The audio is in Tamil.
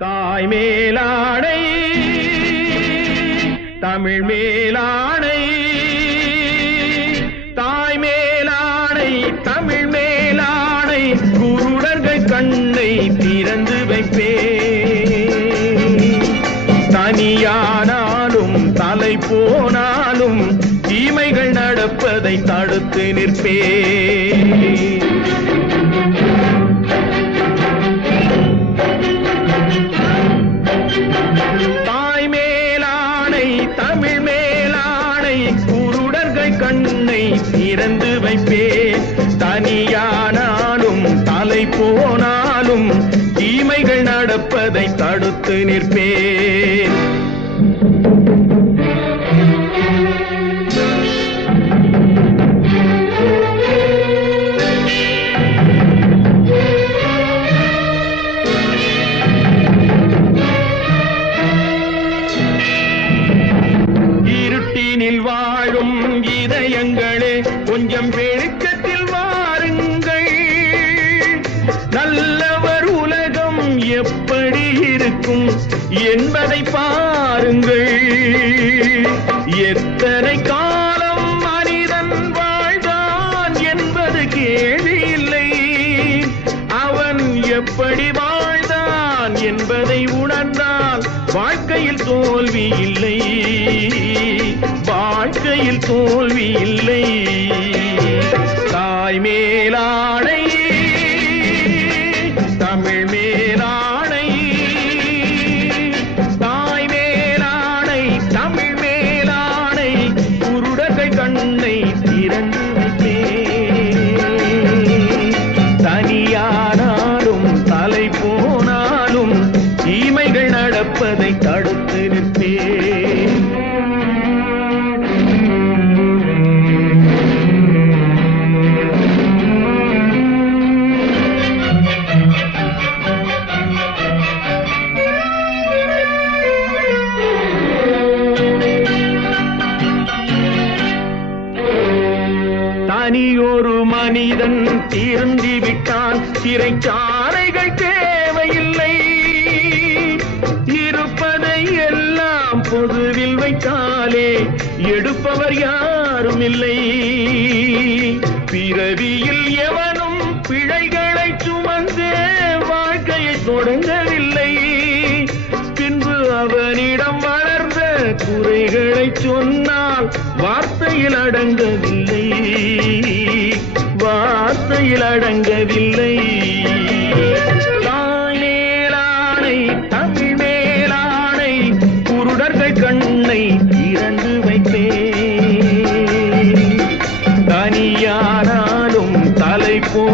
தாய் மேலாடை தமிழ் மேலாடை, தாய் மேலாடை தமிழ் மேலாடை, குருடர்கள் கண்ணை திறந்து வைப்பே. தனியானாலும் தலை போனாலும் தீமைகள் நடப்பதை தடுத்து நிற்பே. தாய் மேலாடை தமிழ் மேலாடை, குருடர்கள் கண்ணை திறந்து வைப்பே. தனியானாலும் தலை போனாலும் தீமைகள் நடப்பதை தடுத்து நிற்பே. வாழும் இதயங்களே கொஞ்சம் வெளிச்சத்தில் வாருங்கள். நல்லவர் உலகம் எப்படி இருக்கும் என்பதை பாருங்கள். எத்தனை காலம் மனிதன் வாழ்ந்தான் என்பது கேள்வி இல்லை. அவன் எப்படி வாழ்ந்தான் என்பதை உணர்ந்தால் வாழ்க்கையில் தோல்வி இல்லை, வாழ்க்கையில் தோல்வி இல்லை. தாய் மேலாடை தமிழ் மேலாடை, தாய் மேலாடை தமிழ் மேலாடை, குருடர்கள் கண்ணை திறந்து வைப்பே. தனியானாலும் தலை போனாலும் தீமைகள் நடப்பதை தடுத்து நிற்பே. தனியொரு மனிதன் திருந்திவிட்டான், சிறைச்சாலைகள் தேவையில்லை. இருப்பதை எல்லாம் பொதுவில் வைத்தாலே எடுப்பவர் யாரும் இல்லை. பிறவியில் எவனும் பிழைகளை சுமந்தே வாழ்க்கையை தொடங்கவில்லை. பின்பு அவனிடம் வளர்ந்த குறைகளை சொன்னால் வார்த்தையில் அடங்கவில்லை, வார்த்தையில் அடங்கவில்லை. தாய் மேலாடை தமிழ் மேலாடை, குருடர்கள் கண்ணை திறந்து வைப்பே. தனியானாலும் தலை போ